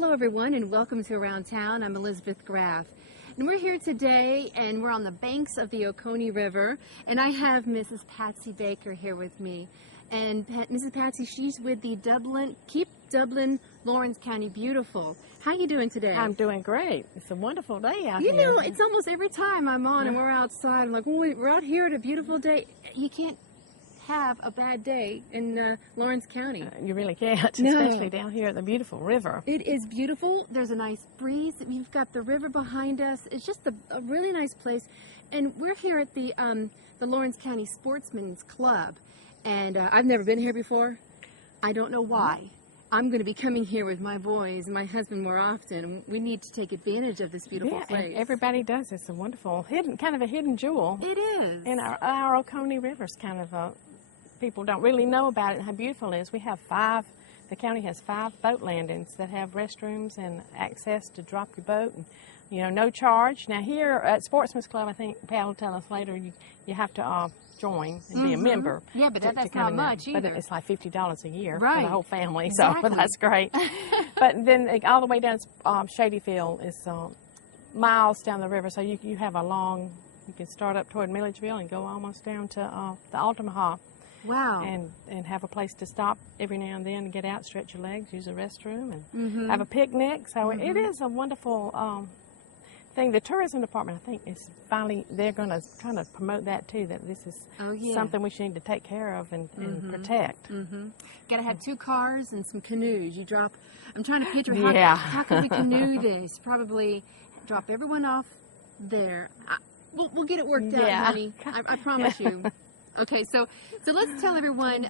Hello everyone and welcome to Around Town. I'm Elizabeth Graff. And we're here today and we're on the banks of the Oconee River, and I have Mrs. Patsy Baker here with me. And Mrs. Patsy, she's with the Keep Dublin Lawrence County Beautiful. How are you doing today? I'm doing great. It's a wonderful day out here. here. You know, it's almost every time I'm on and we're outside, I'm like, well, we're out here at a beautiful day. You can't have a bad day in Lawrence County. You really can't, no. Especially down here at the beautiful river. It is beautiful. There's a nice breeze. We've got the river behind us. It's just a really nice place. And we're here at the Lawrence County Sportsman's Club. And I've never been here before. I don't know why. I'm going to be coming here with my boys and my husband more often. We need to take advantage of this beautiful place. And everybody does. It's a wonderful, kind of a hidden jewel. It is. And our Oconee River's kind of a, people don't really know about it and how beautiful it is. We have the county has 5 boat landings that have restrooms and access to drop your boat, and, you know, no charge. Now here at Sportsman's Club, I think Pat will tell us later, you have to join and be a member. Yeah, but that's not much either. But it's like $50 a year for the whole family, exactly. So that's great. But then all the way down Shadyfield is miles down the river, so you have a long, you can start up toward Milledgeville and go almost down to the Altamaha. Wow. And have a place to stop every now and then and get out, stretch your legs, use a restroom, and have a picnic. So it is a wonderful thing. The tourism department, I think, is finally, they're going to kind of promote that too, that this is something we should need to take care of and protect. Got to have 2 cars and some canoes. You drop, I'm trying to picture how can we canoe this? Probably drop everyone off there. We'll get it worked out, honey. I promise you. Okay, so let's tell everyone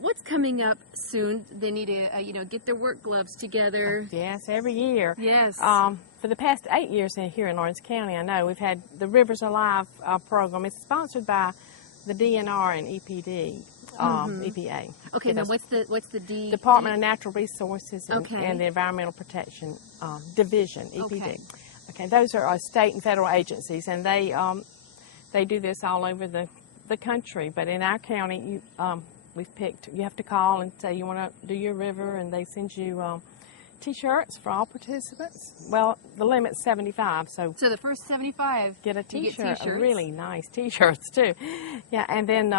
what's coming up soon. They need to, get their work gloves together. Yes, every year. Yes. For the past 8 years here in Lawrence County, I know we've had the Rivers Alive program. It's sponsored by the DNR and EPD, EPA. Okay, now what's the D? Department of Natural Resources and the Environmental Protection Division, EPD. Okay, those are state and federal agencies, and they do this all over the country, but in our county, we've picked, you have to call and say you want to do your river, and they send you T-shirts for all participants. Well, the limit's 75, so the first 75 get a T-shirt, really nice T-shirts too. Yeah, and then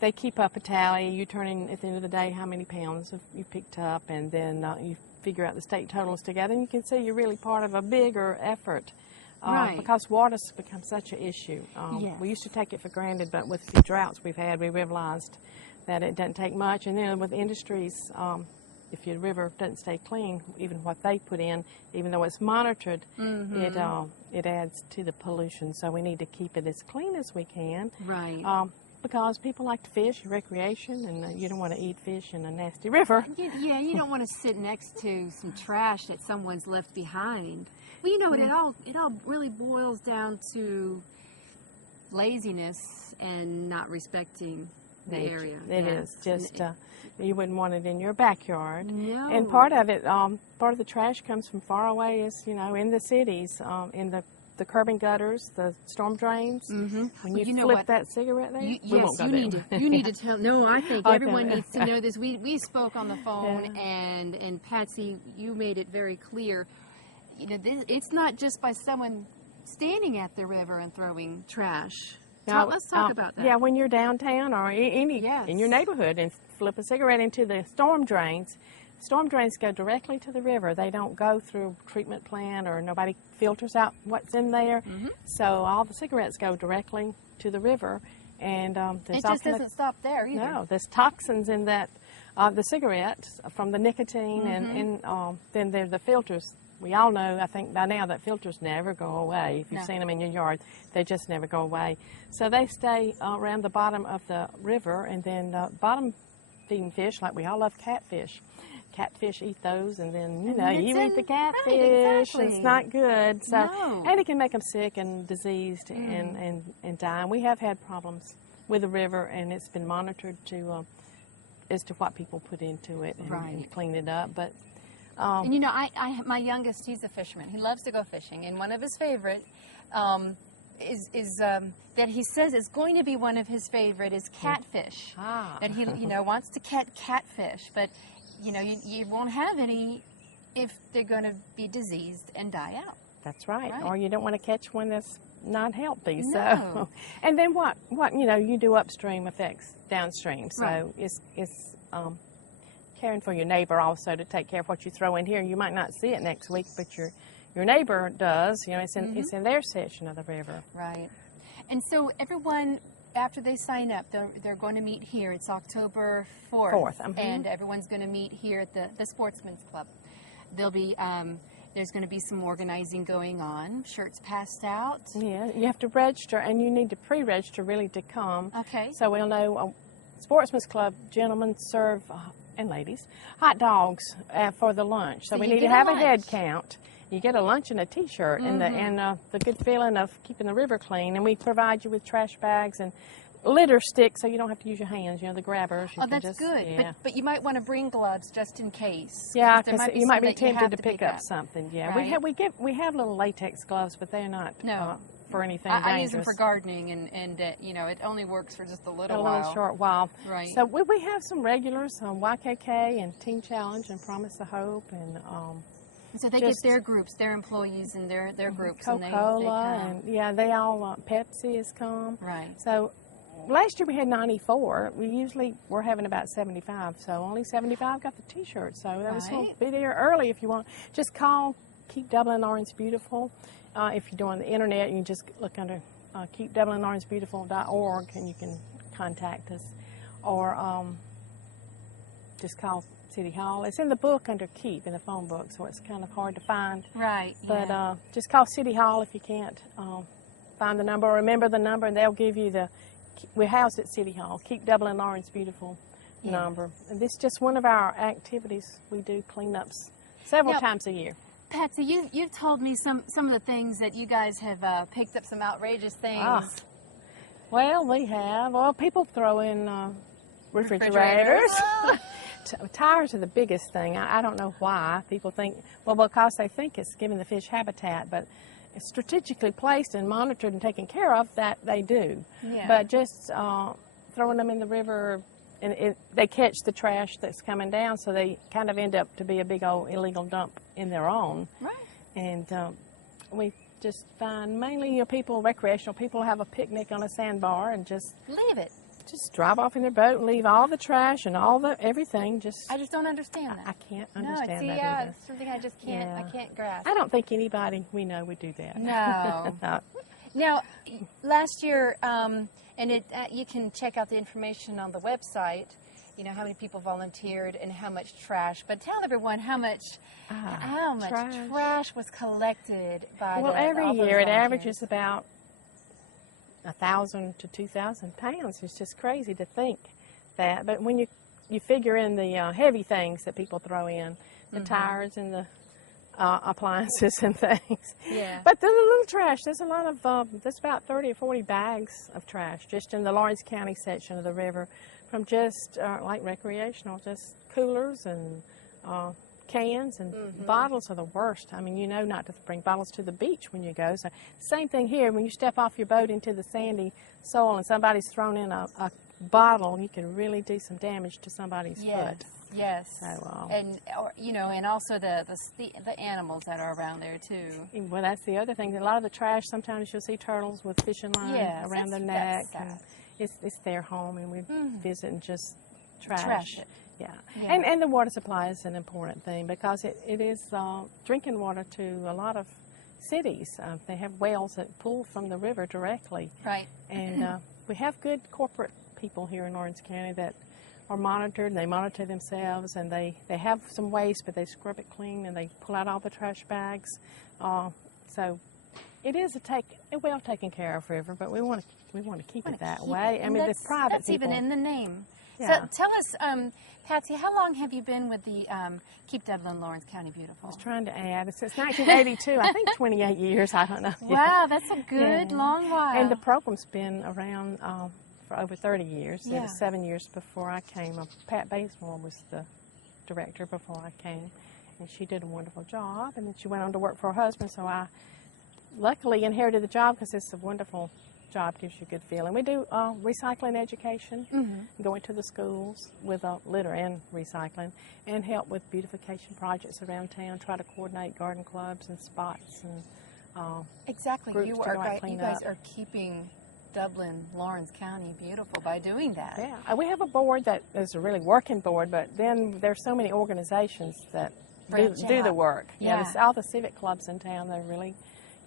they keep up a tally. You turn in at the end of the day how many pounds you picked up, and then you figure out the state totals together, and you can see you're really part of a bigger effort. Because water's become such an issue. We used to take it for granted, but with the droughts we've had, we realized that it doesn't take much. And then with industries, if your river doesn't stay clean, even what they put in, even though it's monitored, it adds to the pollution. So we need to keep it as clean as we can. Right. Because people like to fish, recreation, and you don't want to eat fish in a nasty river. Yeah, you don't want to sit next to some trash that someone's left behind. Well, you know, it all really boils down to laziness and not respecting the area. It is just you wouldn't want it in your backyard. No. And part of it, part of the trash comes from far away. Is in the cities, in the curb and gutters, the storm drains. When you flip that cigarette there, you need to tell. No, I think everyone needs to know this. We spoke on the phone, and Patsy, you made it very clear. It's not just by someone standing at the river and throwing trash. Let's talk about that. Yeah, when you're downtown or in your neighborhood and flip a cigarette into the storm drains go directly to the river. They don't go through a treatment plant, or nobody filters out what's in there. So all the cigarettes go directly to the river. And it just doesn't stop there either. No, there's toxins in that, the cigarettes from the nicotine, and then there's the filters. We all know, I think by now, that filters never go away. If you've seen them in your yard, they just never go away. So they stay around the bottom of the river, and then bottom feeding fish, like we all love catfish. Catfish eat those, and then, you eat the catfish. Right, exactly. It's not good. So, and it can make them sick and diseased and die. And we have had problems with the river, and it's been monitored as to what people put into it and clean it up. But and my youngest, he's a fisherman. He loves to go fishing, and one of his favorite is that he says is going to be one of his favorite is catfish. That he wants to catch catfish, but you won't have any if they're going to be diseased and die out. That's right. Right. Or you don't want to catch one that's not healthy. No. So, and then what you do upstream affects downstream. So Right. it's caring for your neighbor also to take care of what you throw in here. You might not see it next week, but your neighbor does. It's in their section of the river. Right. And so everyone, after they sign up, they're going to meet here. It's October 4th. And everyone's going to meet here at the Sportsman's Club. There'll be there's going to be some organizing going on. Shirts passed out. Yeah, you have to register, and you need to pre-register really to come. Okay. So we'll know. Sportsman's Club gentlemen serve, and ladies, hot dogs for the lunch. So we need to have a head count. You get a lunch and a T-shirt, and the good feeling of keeping the river clean. And we provide you with trash bags and litter sticks, so you don't have to use your hands. The grabbers. That's good. Yeah. But you might want to bring gloves just in case. Yeah, because you might be tempted to pick up something. Yeah, right? we have little latex gloves, but they're not for anything dangerous. I use them for gardening, and it only works for just a little short while. Right. So we have some regulars on YKK and Teen Challenge and Promise of Hope and. So they get their groups, their employees, and their groups. Coca-Cola and they all Pepsi has come. Right. So last year we had 94. We're having about 75. So only 75 got the T-shirt. So that was going to be there early if you want. Just call Keep Dublin Orange Beautiful. If you're doing the internet, you can just look under keepdublinorangebeautiful.org and you can contact us, or just call City Hall. It's in the book under Keep, in the phone book, so it's kind of hard to find. Right. But just call City Hall if you can't find the number, or remember the number, and they'll give you we're housed at City Hall, Keep Dublin Orange Beautiful number. And this is just one of our activities. We do cleanups several times a year. Patsy, you've told me some of the things that you guys have picked up, some outrageous things. Well, we have. Well, people throw in refrigerators. Tires are the biggest thing. I don't know why people think, because they think it's giving the fish habitat, but it's strategically placed and monitored and taken care of, that they do. Yeah. But just throwing them in the river, and they catch the trash that's coming down, so they kind of end up to be a big old illegal dump in their own. Right. And we just find mainly recreational people have a picnic on a sandbar and just leave it. Just drive off in their boat and leave all the trash and everything. I just don't understand that. I can't understand that either. It's something I just can't. I can't grasp. I don't think anybody we know would do that. No. No. Now, last year, you can check out the information on the website. How many people volunteered and how much trash. But tell everyone how much trash was collected by. Well, every year it averages about 1,000 to 2,000 pounds. It's just crazy to think that. But when you figure in the heavy things that people throw in, the tires and the appliances and things. Yeah. But the little trash, there's a lot of, there's about 30 or 40 bags of trash just in the Lawrence County section of the river, from just like recreational, just coolers and cans and bottles are the worst. I mean, not to bring bottles to the beach when you go. So same thing here. When you step off your boat into the sandy soil and somebody's thrown in a bottle, you can really do some damage to somebody's foot. Yes. So, and also the animals that are around there too. Well, that's the other thing. A lot of the trash, sometimes you'll see turtles with fishing line around their neck. And it's their home, and we visit and just trash it. Yeah. And the water supply is an important thing, because it is drinking water to a lot of cities. They have wells that pull from the river directly. Right. And we have good corporate people here in Lawrence County that are monitored, and they monitor themselves, and they have some waste, but they scrub it clean, and they pull out all the trash bags. So it is well taken care of river, but we want to keep it that way. I mean, the private that's people. Even in the name. Yeah. So tell us, Patsy, how long have you been with the Keep Dublin Lawrence County Beautiful? I was trying to add. Since 1982, I think 28 years, I don't know. Wow, that's a good long while. And the program's been around for over 30 years. Yeah. It was 7 years before I came. Pat Bazemore was the director before I came, and she did a wonderful job. And then she went on to work for her husband, so I luckily inherited the job, because it's a wonderful job gives you a good feeling. We do recycling education, going to the schools with litter and recycling, and help with beautification projects around town, try to coordinate garden clubs and spots and exactly. groups You to go out and clean you guys up. are keeping Dublin, Lawrence County beautiful by doing that. Yeah, we have a board that is a really working board, but then there's so many organizations that do the work. Yeah. All the civic clubs in town, they're really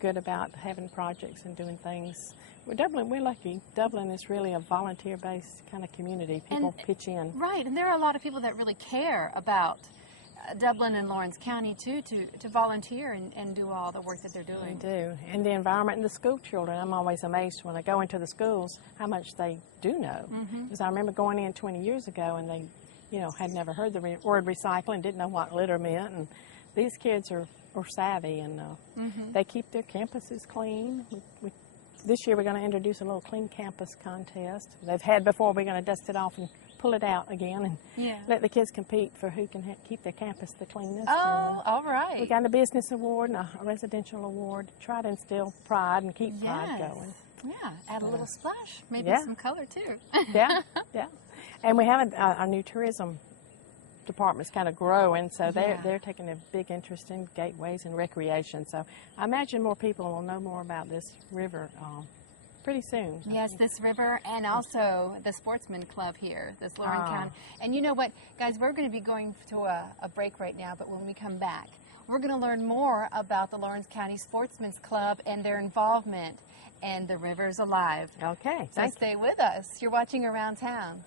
good about having projects and doing things. We're lucky. Dublin is really a volunteer-based kind of community. People pitch in. Right, and there are a lot of people that really care about Dublin and Lawrence County, too, to volunteer and do all the work that they're doing. They do. And the environment and the school children, I'm always amazed when I go into the schools how much they do know. Because I remember going in 20 years ago and they, had never heard the word recycling, didn't know what litter meant. And these kids are savvy, and they keep their campuses clean. This year we're going to introduce a little clean campus contest. They've had before. We're going to dust it off and pull it out again and let the kids compete for who can keep their campus the cleanest. Oh, all right. We got a business award and a residential award to try to instill pride and keep pride going. Yeah, add a little splash, maybe some color too. Yeah. And we have our new tourism department's kind of growing, so they're taking a big interest in gateways and recreation. So I imagine more people will know more about this river pretty soon. Yes, this river, and also the Sportsman Club here, this Lawrence County. And you know what, guys, we're going to be going to a break right now, but when we come back, we're going to learn more about the Lawrence County Sportsman's Club and their involvement, and the river's alive. Okay, so stay with us. You're watching Around Town.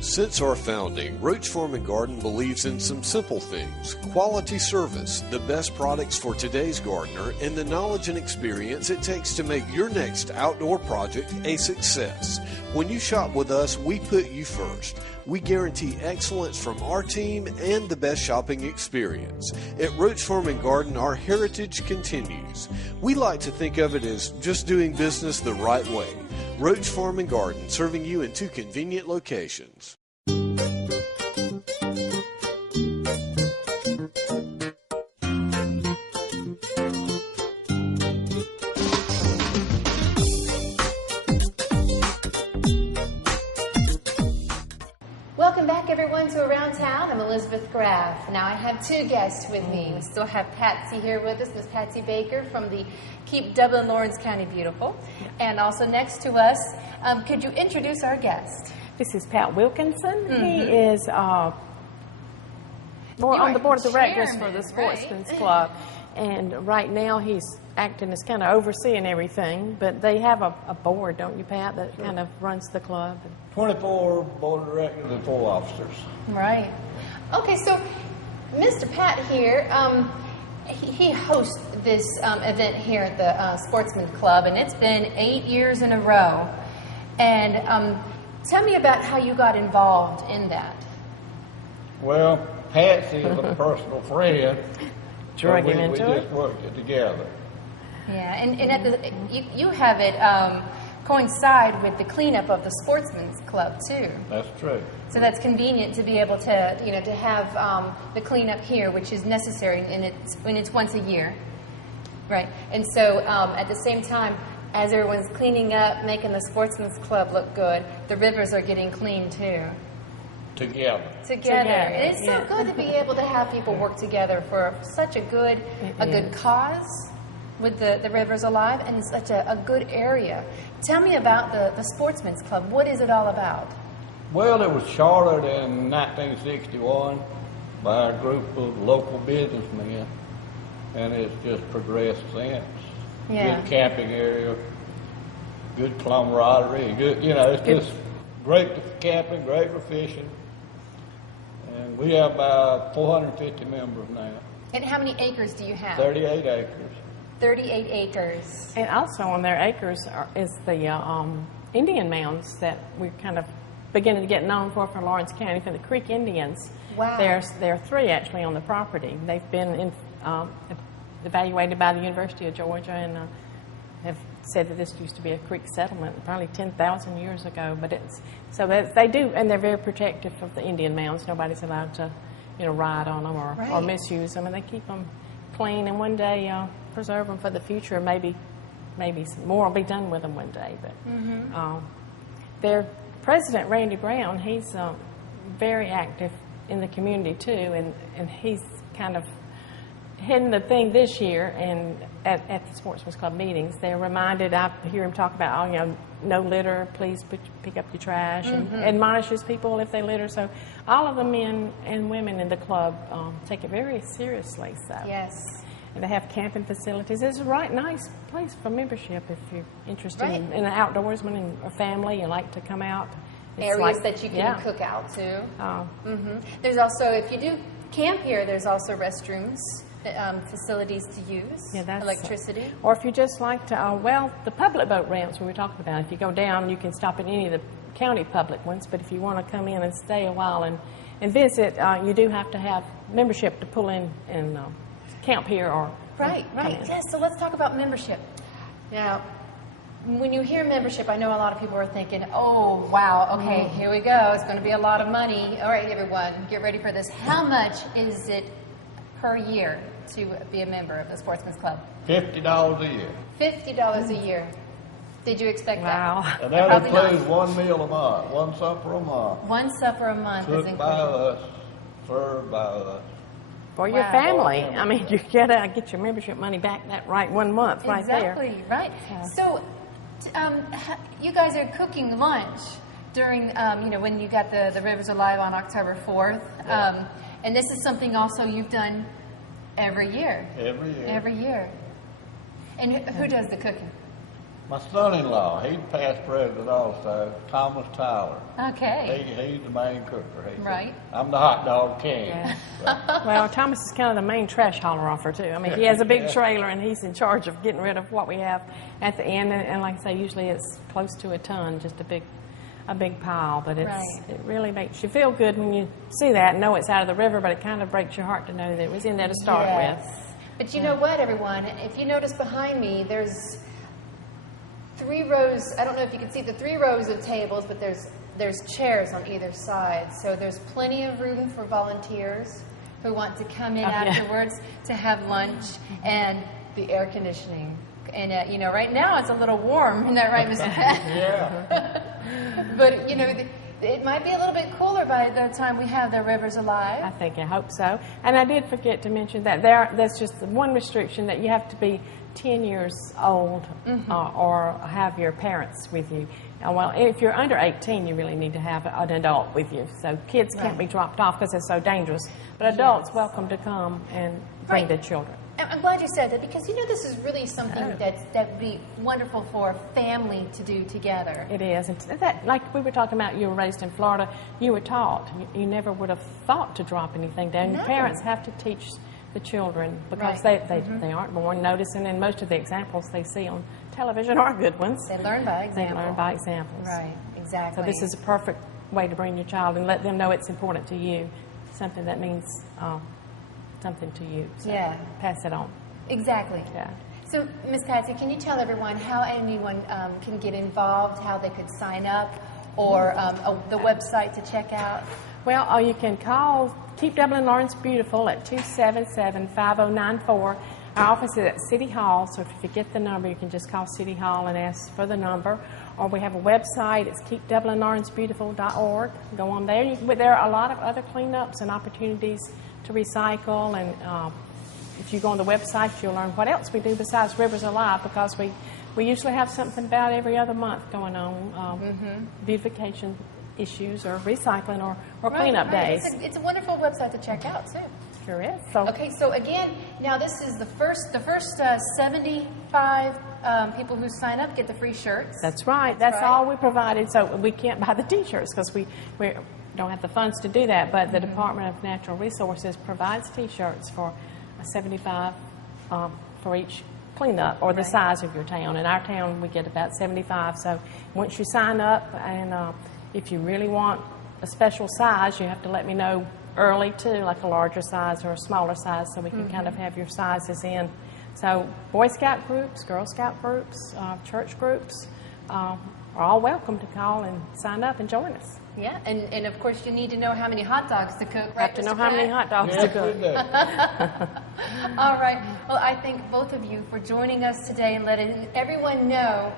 Since our founding, Roach Farm and Garden believes in some simple things: quality service, the best products for today's gardener, and the knowledge and experience it takes to make your next outdoor project a success. When you shop with us, we put you first. We guarantee excellence from our team and the best shopping experience. At Roach Farm and Garden, our heritage continues. We like to think of it as just doing business the right way. Roach Farm and Garden, serving you in 2 convenient locations. Welcome back, everyone, to Around Town. I'm Elizabeth Graff. Now I have 2 guests with me. We still have Patsy here with us, Miss Patsy Baker from the Keep Dublin, Lawrence County Beautiful. And also next to us, could you introduce our guest? This is Pat Wilkinson. He is on the board of directors for the Sportsman's Club. And right now he's acting as kind of overseeing everything, but they have a board, don't you, Pat, that kind of runs the club? 24 board of directors and 4 officers. Right. Okay, so Mr. Pat here, he hosts this event here at the Sportsman Club, and it's been 8 years in a row. And tell me about how you got involved in that. Well, Patsy is a personal friend. Drag him into we it? just worked it together. Yeah, and at you have it coincide with the cleanup of the Sportsman's Club too. That's true. So that's convenient to be able to, to have the cleanup here, which is necessary, and it's once a year, right? And so at the same time, as everyone's cleaning up, making the Sportsman's Club look good, the rivers are getting clean too. Together. And it's so good to be able to have people work together for such a good cause with the rivers alive, and it's such a good area. Tell me about the Sportsman's Club. What is it all about? Well, it was chartered in 1961 by a group of local businessmen, and it's just progressed since. Yeah. Good camping area, good camaraderie, good, it's just great for camping, great for fishing. And we have about 450 members now. And how many acres do you have? 38 acres. 38 acres. And also on their acres is the Indian mounds that we're kind of beginning to get known for Lawrence County, for the Creek Indians. Wow. There are 3 actually on the property. They've been evaluated by the University of Georgia and have said that this used to be a creek settlement probably 10,000 years ago. But it's so that they do, and they're very protective of the Indian mounds. Nobody's allowed to, ride on them or misuse them, and they keep them clean. And one day preserve them for the future. Maybe some more will be done with them one day. But their president, Randy Brown, he's very active in the community too, and he's kind of heading the thing this year. And at the Sportsman's Club meetings, they're reminded. I hear him talk about, no litter. Please pick up your trash, and admonishes people if they litter. So all of the men and women in the club take it very seriously. So yes. And they have camping facilities. It's a right nice place for membership if you're interested in an outdoorsman and a family and like to come out. It's areas that you can cook out to. There's also, if you do camp here, there's also restrooms, facilities to use, electricity. Or if you just like to, the public boat ramps we were talking about, if you go down, you can stop at any of the county public ones, but if you want to come in and stay a while and visit, you do have to have membership to pull in and camp here or... Right. Yes, so let's talk about membership. Now, when you hear membership, I know a lot of people are thinking, oh, wow, okay, here we go. It's going to be a lot of money. All right, everyone, get ready for this. How much is it per year to be a member of the Sportsman's Club? $50 a year. $50 a year. Did you expect that? And that includes one meal a month, one supper a month. One supper a month is included. Cooked by us, served by us. For your family. I mean, you gotta get your membership money back that 1 month right there. Exactly, right. So, you guys are cooking lunch during, when you got the Rivers Alive on October 4th. Yeah. And this is something also you've done every year. Every year. And who does the cooking? My son-in-law. He's past president also, Thomas Tyler. Okay. He's the main cooker. Right. I'm the hot dog king. Yeah. Well, Thomas is kind of the main trash hauler offer too. I mean, he has a big trailer and he's in charge of getting rid of what we have at the end. And like I say, usually it's close to a ton, just a big pile. But it really makes you feel good when you see that and know it's out of the river, but it kind of breaks your heart to know that it was in there to start with. But you know what, everyone? If you notice behind me, there's 3 rows. I don't know if you can see the 3 rows of tables, but there's chairs on either side. So there's plenty of room for volunteers who want to come in afterwards to have lunch, and the air conditioning. And right now it's a little warm. Isn't that right, Mr. Pat? Yeah. But it might be a little bit cooler by the time we have the Rivers Alive. I hope so. And I did forget to mention that there's just one restriction, that you have to be 10 years old or have your parents with you. Well, if you're under 18, you really need to have an adult with you. So kids can't be dropped off because it's so dangerous. But adults welcome to come and bring the children. I'm glad you said that, because this is really something that would be wonderful for a family to do together. It is. And that, like we were talking about, you were raised in Florida, you were taught. You never would have thought to drop anything down. Your parents have to teach the children, because they aren't born noticing, and most of the examples they see on television are good ones. They learn by example. They learn by examples. Right, exactly. So this is a perfect way to bring your child and let them know it's important to you, something that means something to you. So pass it on. Exactly. Yeah. So, Ms. Patsy, can you tell everyone how anyone can get involved, how they could sign up, or the website to check out? Well, you can call Keep Dublin Lawrence Beautiful at 277-5094. Our office is at City Hall, so if you forget the number, you can just call City Hall and ask for the number. Or we have a website, it's keepdublinlawrencebeautiful.org. Go on there. There are a lot of other cleanups and opportunities to recycle, and if you go on the website, you'll learn what else we do besides Rivers Alive, because we usually have something about every other month going on, beautification issues or recycling or cleanup days. It's a wonderful website to check out, too. Sure is. So, okay, so again, now this is the first 75 people who sign up get the free shirts. That's right. That's all we provided. So we can't buy the T-shirts because we don't have the funds to do that, but the Department of Natural Resources provides T-shirts for 75 for each cleanup or the size of your town. In our town, we get about 75. So once you sign up, and if you really want a special size, you have to let me know early too, like a larger size or a smaller size, so we can kind of have your sizes in. So Boy Scout groups, Girl Scout groups, church groups are all welcome to call and sign up and join us. Yeah, and of course you need to know how many hot dogs to cook, right? Have to know how many hot dogs to Yes, cook. we do. All right. Well, I thank both of you for joining us today and letting everyone know,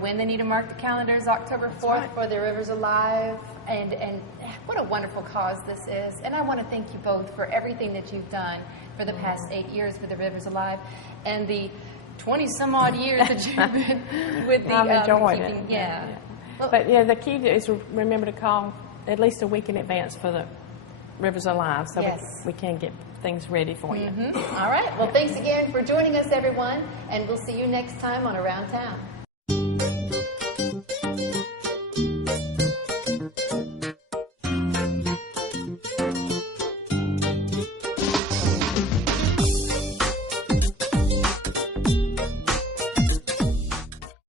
when they need to mark the calendars, October 4th for the Rivers Alive, and what a wonderful cause this is. And I want to thank you both for everything that you've done for the past 8 years with the Rivers Alive, and the 20-some-odd years that you've been with the I'm enjoying it. keeping. Yeah. Well, But yeah, the key is remember to call at least a week in advance for the Rivers Alive, so Yes. we can get things ready for you. All right. Well, thanks again for joining us, everyone, and we'll see you next time on Around Town.